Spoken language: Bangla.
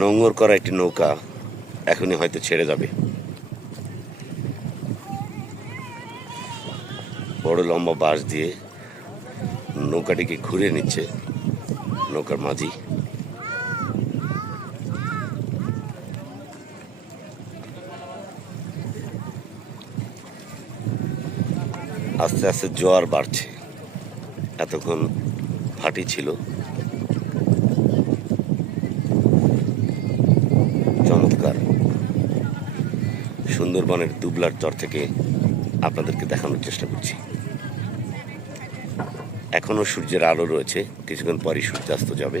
নোঙর করা একটি নৌকা এখনই হয়তো ছেড়ে যাবে। বড় লম্বা বাঁশ দিয়ে নৌকাটিকে ঘুরিয়ে নিচ্ছে নৌকার মাঝি। আস্তে আস্তে জোয়ার বাড়ছে, এতক্ষণ ভাটি ছিল। চমৎকার সুন্দরবনের দুবলার চর থেকে আপনাদেরকে দেখানোর চেষ্টা করছি। এখনো সূর্যের আলো রয়েছে, কিছুক্ষণ পরই সূর্যাস্ত যাবে।